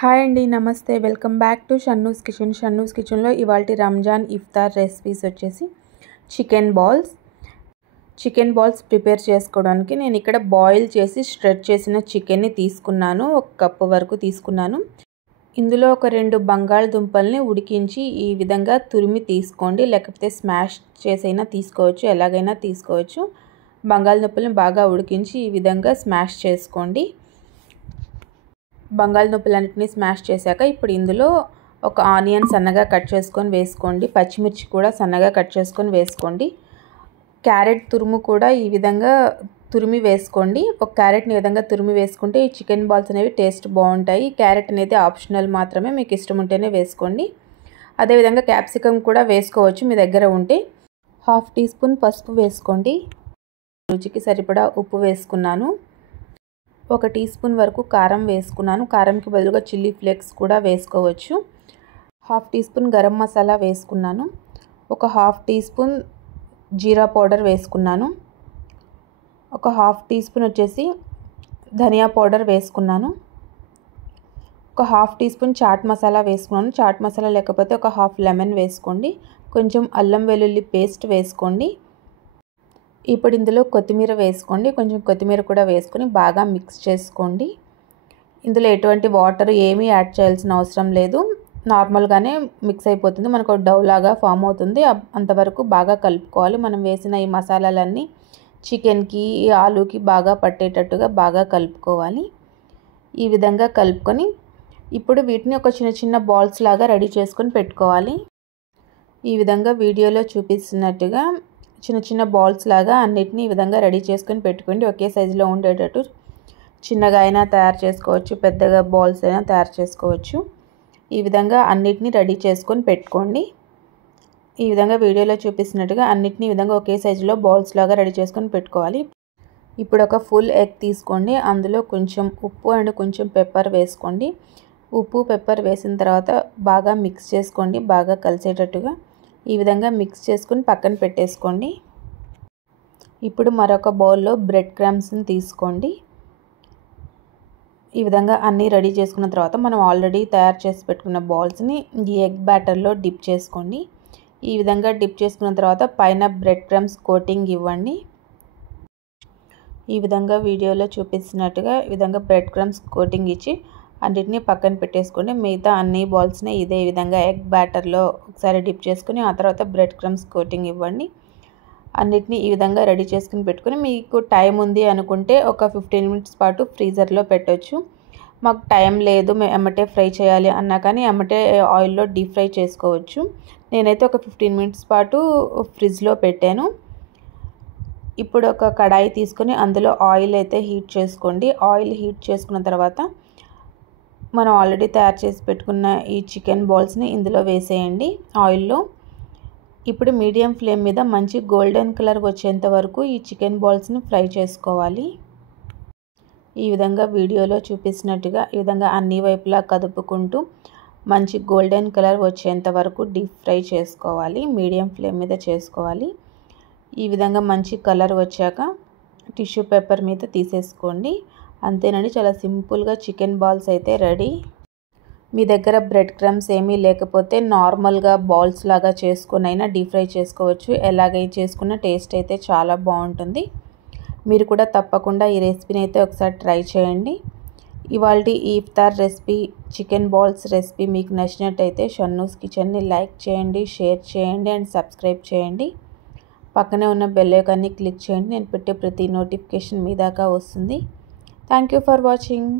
Hi అండి, నమస్తే. Welcome back to Shannu's kitchen. Shannu's కిచెన్లో ఇవాల్టి రంజాన్ ఇఫ్తార్ రెసిపీస్ వచ్చేసి చికెన్ బాల్స్ ప్రిపేర్ చేసుకోవడానికి నేను ఇక్కడ బాయిల్ చేసి స్ట్రెచ్ చేసిన చికెన్ని తీసుకున్నాను. 1 కప్పు వరకు తీసుకున్నాను. ఇందులో ఒక 2 బంగాళదుంపల్ని ఉడికించి ఈ విధంగా తురిమి తీసుకోండి, లేకపోతే స్మాష్ చేసైనా తీసుకోవచ్చు, ఎలాగైనా తీసుకోవచ్చు. బంగాళదుంపల్ని బాగా ఉడికించి ఈ విధంగా స్మాష్ చేసుకోండి. బంగాళదుంపలన్నిటిని స్మాష్ చేశాక ఇప్పుడు ఇందులో ఒక ఆనియన్ సన్నగా కట్ చేసుకొని వేసుకోండి. పచ్చిమిర్చి కూడా సన్నగా కట్ చేసుకొని వేసుకోండి. క్యారెట్ తురుము కూడా ఈ విధంగా తురిమి వేసుకోండి. ఒక క్యారెట్ని ఈ విధంగా తురిమి వేసుకుంటే ఈ చికెన్ బాల్స్ అనేవి టేస్ట్ బాగుంటాయి. క్యారెట్ అనేది ఆప్షనల్ మాత్రమే, మీకు ఇష్టం ఉంటేనే వేసుకోండి. అదేవిధంగా క్యాప్సికమ్ కూడా వేసుకోవచ్చు మీ దగ్గర ఉంటే. 1/2 టీ స్పూన్ పసుపు వేసుకోండి. రుచికి సరిపడా ఉప్పు వేసుకున్నాను. 1 టీ స్పూన్ వరకు కారం వేసుకున్నాను. కారంకి బదులుగా చిల్లీ ఫ్లేక్స్ కూడా వేసుకోవచ్చు. 1/2 టీ స్పూన్ గరం మసాలా వేసుకున్నాను. ఒక 1/2 టీ స్పూన్ జీరా పౌడర్ వేసుకున్నాను. ఒక 1/2 టీ స్పూన్ వచ్చేసి ధనియా పౌడర్ వేసుకున్నాను. ఒక 1/2 టీ స్పూన్ చాట్ మసాలా వేసుకున్నాను. చాట్ మసాలా లేకపోతే ఒక 1/2 లెమన్ వేసుకోండి. కొంచెం అల్లం వెల్లుల్లి పేస్ట్ వేసుకోండి. ఇప్పుడు ఇందులో కొత్తిమీర వేసుకోండి. కొంచెం కొత్తిమీర కూడా వేసుకొని బాగా మిక్స్ చేసుకోండి. ఇందులో ఎటువంటి వాటర్ ఏమీ యాడ్ చేయాల్సిన అవసరం లేదు. నార్మల్గానే మిక్స్ అయిపోతుంది, మనకు డౌ లాగా ఫామ్ అవుతుంది. అంతవరకు బాగా కలుపుకోవాలి. మనం వేసిన ఈ మసాలాలన్నీ చికెన్కి ఆలూకి బాగా పట్టేటట్టుగా బాగా కలుపుకోవాలి. ఈ విధంగా కలుపుకొని ఇప్పుడు వీటిని ఒక చిన్న చిన్న బాల్స్ లాగా రెడీ చేసుకొని పెట్టుకోవాలి. ఈ విధంగా వీడియోలో చూపిస్తున్నట్టుగా చిన్న చిన్న బాల్స్ లాగా అన్నిటిని ఈ విధంగా రెడీ చేసుకొని పెట్టుకోండి. ఒకే సైజులో ఉండేటట్టు చిన్నగా అయినా తయారు చేసుకోవచ్చు, పెద్దగా బాల్స్ అయినా తయారు చేసుకోవచ్చు. ఈ విధంగా అన్నిటిని రెడీ చేసుకొని పెట్టుకోండి. ఈ విధంగా వీడియోలో చూపిస్తున్నట్టుగా అన్నిటిని ఈ విధంగా ఒకే సైజులో బాల్స్ లాగా రెడీ చేసుకొని పెట్టుకోవాలి. ఇప్పుడు ఒక ఫుల్ ఎగ్ తీసుకోండి. అందులో కొంచెం ఉప్పు అండ్ కొంచెం పెప్పర్ వేసుకోండి. ఉప్పు పెప్పర్ వేసిన తర్వాత బాగా మిక్స్ చేసుకోండి, బాగా కలిసేటట్టుగా. ఈ విధంగా మిక్స్ చేసుకొని పక్కన పెట్టేసుకోండి. ఇప్పుడు మరొక బౌల్లో బ్రెడ్ క్రమ్స్ని తీసుకోండి. ఈ విధంగా అన్నీ రెడీ చేసుకున్న తర్వాత మనం ఆల్రెడీ తయారు చేసి పెట్టుకున్న బాల్స్ని ఈ ఎగ్ బ్యాటర్లో డిప్ చేసుకోండి. ఈ విధంగా డిప్ చేసుకున్న తర్వాత పైన బ్రెడ్ క్రమ్స్ కోటింగ్ ఇవ్వండి. ఈ విధంగా వీడియోలో చూపిస్తున్నట్టుగా ఈ విధంగా బ్రెడ్ క్రమ్స్ కోటింగ్ ఇచ్చి అన్నిటిని పక్కన పెట్టేసుకోండి. మిగతా అన్ని బాల్స్ని ఇదే విధంగా ఎగ్ బ్యాటర్లో ఒకసారి డిప్ చేసుకుని ఆ తర్వాత బ్రెడ్ క్రమ్స్ కోటింగ్ ఇవ్వండి. అన్నిటిని ఈ విధంగా రెడీ చేసుకుని పెట్టుకుని మీకు టైం ఉంది అనుకుంటే ఒక 15 మినిట్స్ పాటు ఫ్రీజర్లో పెట్టవచ్చు. మాకు టైం లేదు, మేము ఎమ్మటే ఫ్రై చేయాలి అన్నా కానీ ఎమ్మటే ఆయిల్లో డీప్ ఫ్రై చేసుకోవచ్చు. నేనైతే ఒక 15 మినిట్స్ పాటు ఫ్రిడ్జ్లో పెట్టాను. ఇప్పుడు ఒక కడాయి తీసుకొని అందులో ఆయిల్ అయితే హీట్ చేసుకోండి. ఆయిల్ హీట్ చేసుకున్న తర్వాత మనం ఆల్రెడీ తయారు చేసి పెట్టుకున్న ఈ చికెన్ బాల్స్ని ఇందులో వేసేయండి ఆయిల్లో. ఇప్పుడు మీడియం ఫ్లేమ్ మీద మంచి గోల్డెన్ కలర్ వచ్చేంత వరకు ఈ చికెన్ బాల్స్ని ఫ్రై చేసుకోవాలి. ఈ విధంగా వీడియోలో చూపిస్తున్నట్టుగా ఈ విధంగా అన్ని వైపులా కదుపుకుంటూ మంచి గోల్డెన్ కలర్ వచ్చేంత వరకు డీప్ ఫ్రై చేసుకోవాలి. మీడియం ఫ్లేమ్ మీద చేసుకోవాలి. ఈ విధంగా మంచి కలర్ వచ్చాక టిష్యూ పేపర్ మీద తీసేసుకోండి. అంతేనండి, చాలా సింపుల్గా చికెన్ బాల్స్ అయితే రెడీ. మీ దగ్గర బ్రెడ్ క్రమ్స్ ఏమీ లేకపోతే నార్మల్గా బాల్స్ లాగా చేసుకొని అయినా డీప్ ఫ్రై చేసుకోవచ్చు. ఎలాగై చేసుకున్న టేస్ట్ అయితే చాలా బాగుంటుంది. మీరు కూడా తప్పకుండా ఈ రెసిపీని అయితే ఒకసారి ట్రై చేయండి. ఇవాల్టి ఈ ఇఫ్తార్ రెసిపీ చికెన్ బాల్స్ రెసిపీ మీకు నచ్చినట్టయితే షన్నూస్ కిచెన్ని లైక్ చేయండి, షేర్ చేయండి అండ్ సబ్స్క్రైబ్ చేయండి. పక్కనే ఉన్న బెల్ ఐకాన్ని క్లిక్ చేయండి. నేను పెట్టే ప్రతి నోటిఫికేషన్ మీ దాకా వస్తుంది. Thank you for watching.